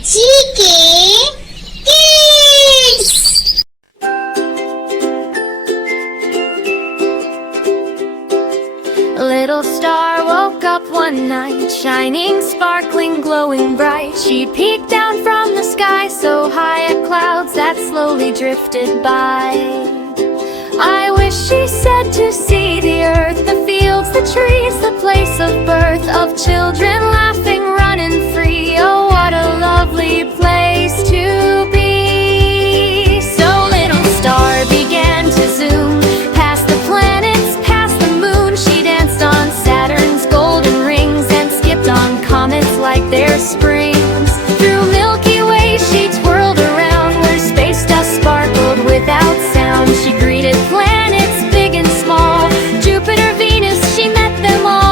GK Kids! A little star woke up one night, shining, sparkling, glowing bright. She peeked down from the sky, so high at clouds that slowly drifted by. I wish, she said, to see the earth, the fields, the trees, the place of birth of children laughing, running free. Oh, what a lovely place to be. So little star began to zoom past the planets, past the moon. She danced on Saturn's golden rings and skipped on comets like their springs. Through Milky Way she twirled around, where space dust sparkled without sound. She greeted planets big and small, Jupiter, Venus, she met them all.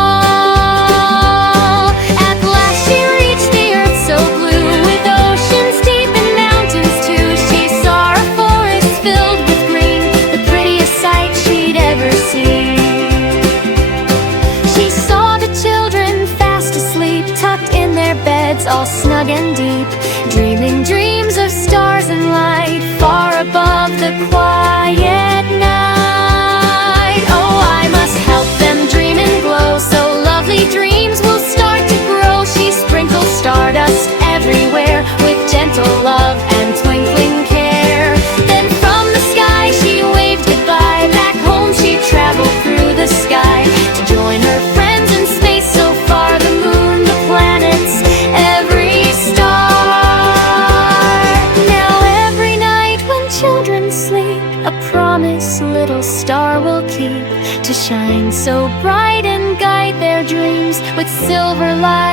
At last she reached the earth so blue, with oceans deep and mountains too. She saw a forest filled with green, the prettiest sight she'd ever seen. She saw the children fast asleep, tucked in their beds all snug and deep, dreaming dreams of stars and light far above the quiet night. Oh, I must help them dream and glow, so lovely dreams will start to grow. She sprinkled stardust everywhere with gentle love and twinkling care. Then from the sky she waved goodbye. Back home she traveled through the sky to join her friends in space so far, the moon, the planets, every star. Now every night when children sleep, a promise little star will keep, to shine so bright and guide their dreams with silver light.